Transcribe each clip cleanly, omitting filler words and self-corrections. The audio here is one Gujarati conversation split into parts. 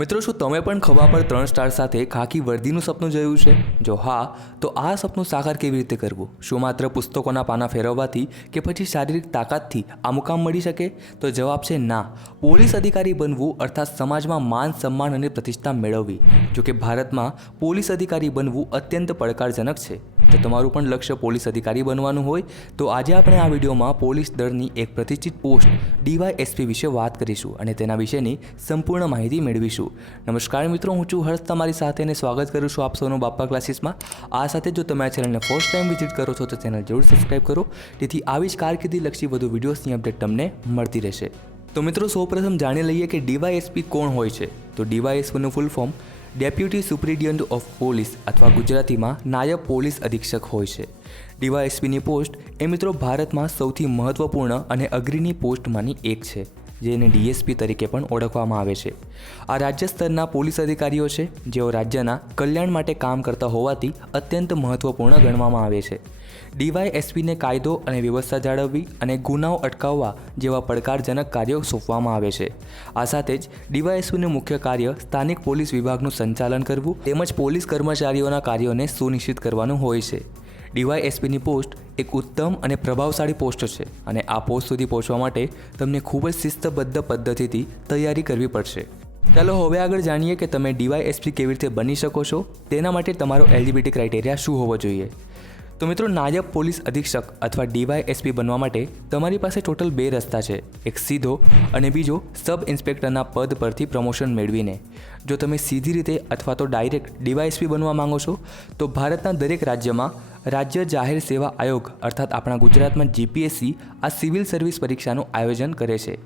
મિત્રો, શું તમે પણ ખભા પર 3 સ્ટાર સાથે ખાકી વર્દીનું સપનું જોયું છે? જો હા, તો આ સપનું સાકાર કેવી રીતે કરવું? શું માત્ર પુસ્તકોના પાના ફેરવવાથી કે પછી શારીરિક તાકાતથી આ મુકામ મળી શકે? તો જવાબ છે ના. પોલીસ અધિકારી બનવું અર્થાત સમાજમાં માન, સન્માન અને પ્રતિષ્ઠા મેળવવી. જો કે ભારતમાં પોલીસ અધિકારી બનવું અત્યંત પડકારજનક છે. જો તમારું પણ લક્ષ્ય પોલીસ અધિકારી બનવાનું હોય તો આજે આપણે આ વિડીયોમાં પોલીસ દળની એક પ્રતિષ્ઠિત પોસ્ટ DYSP વિશે વાત કરીશું અને તેના વિશેની સંપૂર્ણ માહિતી મેળવીશું. નમસ્કાર મિત્રો, હું છું હર્ષ, તમારી સાથે અને સ્વાગત કરું છું આપ સૌનું બાપા ક્લાસીસમાં. આ સાથે જો તમે આ ચેનલને ફર્સ્ટ ટાઈમ વિઝિટ કરો છો તો ચેનલ જરૂર સબસ્ક્રાઈબ કરો, જેથી આવી જ કારકિર્દીલક્ષી વધુ વિડીયોઝની અપડેટ તમને મળતી રહેશે. તો મિત્રો, સૌપ્રથમ જાણી લઈએ કે DYSP કોણ હોય છે. તો DYSPનું full form deputy superintendent of police અથવા ગુજરાતીમાં નાયબ પોલીસ અધિક્ષક હોય છે. DYSPની પોસ્ટ એ મિત્રો ભારતમાં સૌથી મહત્વપૂર્ણ અને અગ્રણી પોસ્ટમાંની એક છે, જેને DSP તરીકે પણ ઓળખવામાં આવે છે. આ રાજ્ય સ્તરના પોલીસ અધિકારીઓ છે જેઓ રાજ્યના કલ્યાણ માટે કામ કરતા હોવાથી અત્યંત મહત્વપૂર્ણ ગણવામાં આવે છે. DYSPને કાયદો અને વ્યવસ્થા જાળવવી અને ગુનાઓ અટકાવવા જેવા પડકારજનક કાર્યો સોંપવામાં આવે છે. આ સાથે જ DYSPનું મુખ્ય કાર્ય સ્થાનિક પોલીસ વિભાગનું સંચાલન કરવું તેમજ પોલીસ કર્મચારીઓના કાર્યોને સુનિશ્ચિત કરવાનું હોય છે. DYSPની પોસ્ટ એક ઉત્તમ અને પ્રભાવશાળી પોસ્ટ છે અને આ પોસ્ટ સુધી પહોંચવા માટે તમને ખૂબ જ શિસ્તબદ્ધ પદ્ધતિથી તૈયારી કરવી પડશે. ચાલો હવે આગળ જાણીએ કે તમે DYSP કેવી રીતે બની શકો છો. તેના માટે તમારો એલિજિબિલિટી ક્રાઇટેરિયા શું હોવો જોઈએ. તો મિત્રો, નાયબ પોલીસ અધિક્ષક અથવા DYSP બનવા માટે તમારી પાસે ટોટલ 2 રસ્તા છે. એક સીધો અને બીજો સબ ઇન્સ્પેક્ટરના પદ પરથી પ્રમોશન મેળવીને. જો તમે સીધી રીતે અથવા તો ડાયરેક્ટ DYSP બનવા માંગો છો તો ભારતના દરેક રાજ્યમાં રાજ્ય જાહેર સેવા આયોગ અર્થાત આપણા ગુજરાતમાં GPSC આ સિવિલ સર્વિસ પરીક્ષાનું આયોજન કરે છે.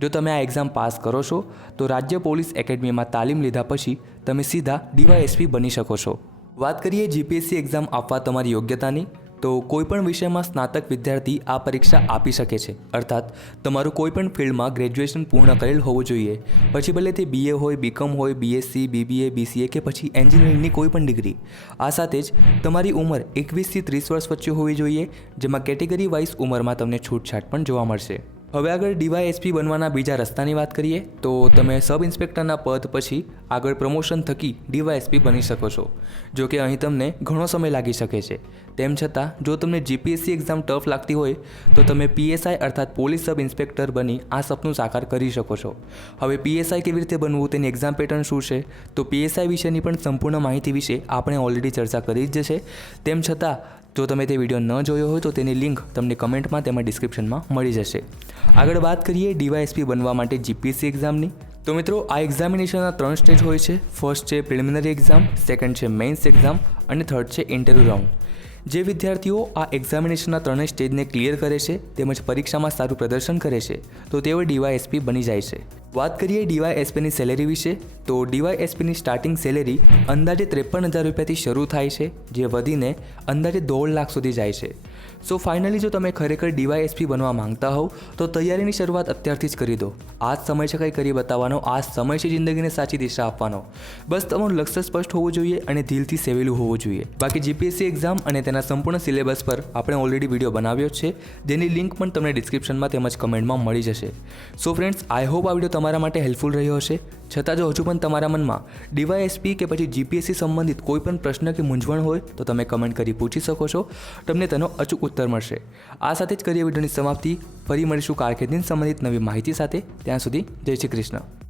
જો તમે આ એક્ઝામ પાસ કરો છો તો રાજ્ય પોલીસ એકેડમીમાં તાલીમ લીધા પછી તમે સીધા DYSP બની શકો છો. વાત કરીએ GPSC એક્ઝામ આપવા તમારી યોગ્યતાની, તો કોઈપણ વિષયમાં સ્નાતક વિદ્યાર્થી આ પરીક્ષા આપી શકે છે. અર્થાત તમારું કોઈપણ ફિલ્ડમાં ગ્રેજ્યુએશન પૂર્ણ કરેલ હોવું જોઈએ. પછી ભલે તે BA હોય, BCom હોય, BSc, BBA, BCA કે પછી એન્જિનિયરિંગની કોઈપણ ડિગ્રી. આ સાથે જ તમારી ઉંમર 21 થી 30 વર્ષ વચ્ચે હોવી જોઈએ, જેમાં કેટેગરી વાઇઝ ઉંમરમાં તમને છૂટછાટ પણ જોવા મળશે. હવે આગળ DYSP બનવાના બીજા રસ્તાની વાત કરીએ તો તમે સબ ઇન્સ્પેક્ટરના પદ પછી આગળ પ્રમોશન થકી DYSP બની શકો છો. જો કે અહીં તમને ઘણો સમય લાગી શકે છે. તેમ છતાં જો તમને GPSC એક્ઝામ ટફ લાગતી હોય તો તમે PSI અર્થાત પોલીસ સબ ઇન્સ્પેક્ટર બની આ સપનું સાકાર કરી શકો છો. હવે PSI કેવી રીતે બનવું, તેની એક્ઝામ પેટર્ન શું છે, તો PSI વિશેની પણ સંપૂર્ણ માહિતી વિશે આપણે ઓલરેડી ચર્ચા કરી જ છે. તેમ છતાં જો તમે તે વિડીયો ન જોયો હોય તો તેની લિંક તમને કમેન્ટમાં તેમજ ડિસ્ક્રિપ્શનમાં મળી જશે. આગળ વાત કરીએ DYSP બનવા માટે GPSC એક્ઝામની. તો મિત્રો, આ એક્ઝામિનેશનના 3 સ્ટેજ હોય છે. ફર્સ્ટ છે પ્રિલિમિનરી એક્ઝામ, સેકન્ડ છે મેઇન્સ એક્ઝામ અને થર્ડ છે ઇન્ટરવ્યૂ રાઉન્ડ. જે વિદ્યાર્થીઓ આ એક્ઝામિનેશનના 3 સ્ટેજને ક્લિયર કરે છે તેમજ પરીક્ષામાં સારું પ્રદર્શન કરે છે તો તેઓ DYSP બની જાય છે. વાત કરીએ DYSPની સેલેરી વિશે, તો DYSPની સ્ટાર્ટિંગ સેલેરી અંદાજે 53,000 રૂપિયાથી શરૂ થાય છે, જે વધીને અંદાજે 1.5 લાખ સુધી જાય છે. સો ફાઇનલી જો તમે ખરેખર DYSP બનવા માંગતા હોવ તો તૈયારીની શરૂઆત અત્યારથી જ કરી દો. આ જ સમય છે કંઈ કરી બતાવવાનો, આ જ સમય છે જિંદગીને સાચી દિશા આપવાનો. બસ તમારું લક્ષ્ય સ્પષ્ટ હોવું જોઈએ અને દિલથી સેવેલું હોવું જોઈએ. બાકી GPSC એક્ઝામ અને તેના સંપૂર્ણ સિલેબસ પર આપણે ઓલરેડી વિડીયો બનાવ્યો છે, જેની લિંક પણ તમને ડિસ્ક્રિપ્શનમાં તેમજ કમેન્ટમાં મળી જશે. સો ફ્રેન્ડ્સ, આઈ હોપ આ વિડીયો તમારા માટે હેલ્પફુલ રહ્યો હશે. છતાં જો હજુ પણ તમારા મનમાં DYSP કે પછી GPSC સંબંધિત કોઈ પણ પ્રશ્ન કે મૂંઝવણ હોય તો તમે કમેન્ટ કરી પૂછી શકો છો. તમને તેનો અચૂક ઉત્તર મળશે. આ સાથે જ કરીએ વિડીયોની સમાપ્તિ. ફરી મળીશું કારકિર્દી સંબંધિત નવી માહિતી સાથે. ત્યાં સુધી જય શ્રી કૃષ્ણ.